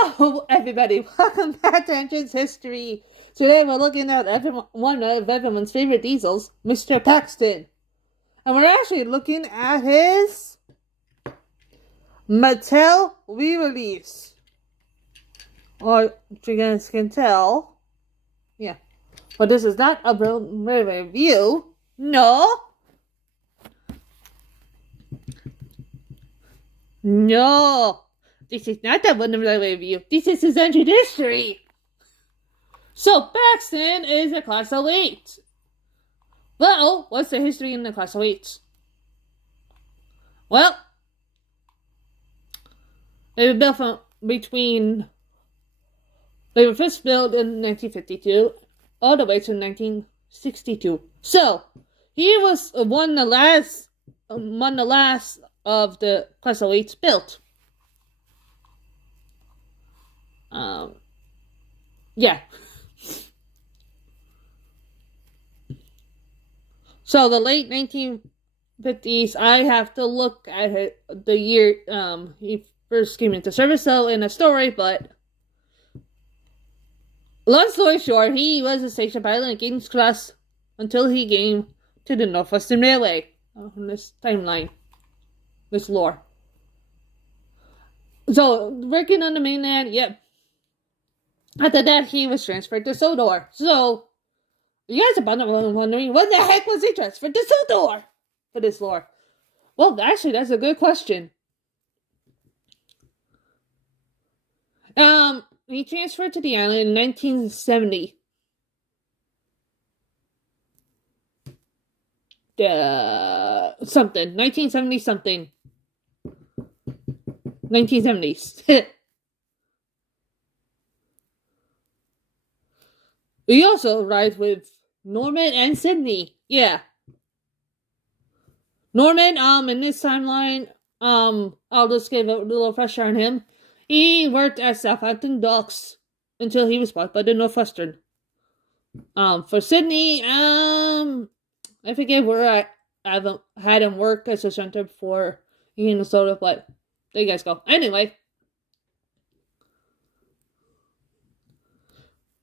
Hello, everybody. Welcome back to Engine's History. Today we're looking at one of everyone's favorite diesels, Mr. Paxton. And we're actually looking at his Mattel re-release. Or, you guys can tell, yeah. But this is not a review. No. No. This is not the one review. This is his Engine History. So, Paxton is a Class 08. Well, what's the history in the Class 08s? Well, they were built they were first built in 1952, all the way to 1962. So, he was one of the last of the Class 08s built. Yeah. So the late 1950s, I have to look at it, the year he first came into service, so in a story, but long story short, he was a station pilot in King's Cross until he came to the Northwestern Railway on this timeline, this lore. So, working on the mainland, yep. After that, he was transferred to Sodor. So, you guys are probably wondering, what the heck was he transferred to Sodor for this lore? Well, actually, that's a good question. He transferred to the island in 1970. 1970 something. 1970s. He also arrived with Norman and Sydney. Yeah. Norman, in this timeline, I'll just give a little refresher on him. He worked at Southampton Docks until he was bought by the Northwestern. For Sydney, I forget where I had him work as a center before Minnesota, but there you guys go. Anyway.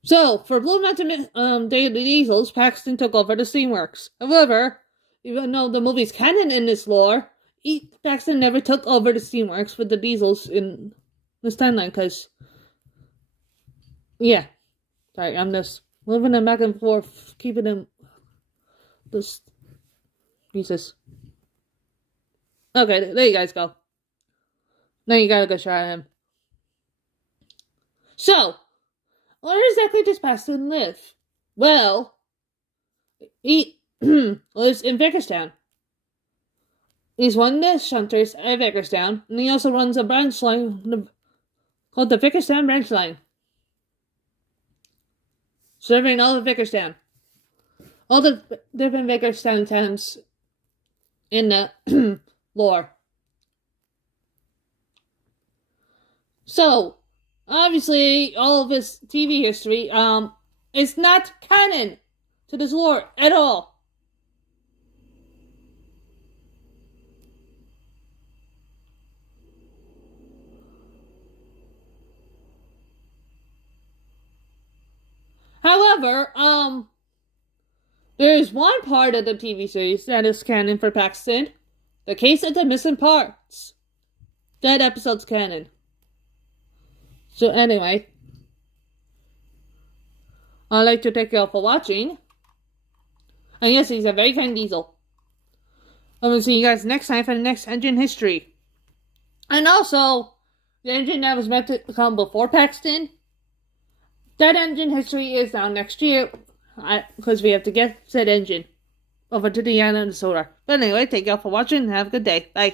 So, for Blue Mountain Daily Diesels, Paxton took over the Steamworks. However, even though the movie's canon in this lore, Paxton never took over the Steamworks with the diesels in this timeline, because, yeah. Sorry, I'm just moving them back and forth, keeping them just pieces. Okay, there you guys go. Now you gotta go try him. So, where exactly does Paxton live? Well, he lives in Vickerstown. He's one of the shunters at Vickerstown, and he also runs a branch line called the Vickerstown Branch Line, serving all of Vickerstown. All the different Vickerstown towns in the lore. So, obviously, all of his TV history, is not canon to this lore at all. However, there is one part of the TV series that is canon for Paxton. The Case of the Missing Parts. That episode's canon. So anyway, I'd like to thank you all for watching. And yes, he's a very kind diesel. I'm going to see you guys next time for the next Engine History. And also, the engine that was meant to come before Paxton, that Engine History is now next year, because we have to get said engine over to the island of Solar. But anyway, thank you all for watching and have a good day. Bye.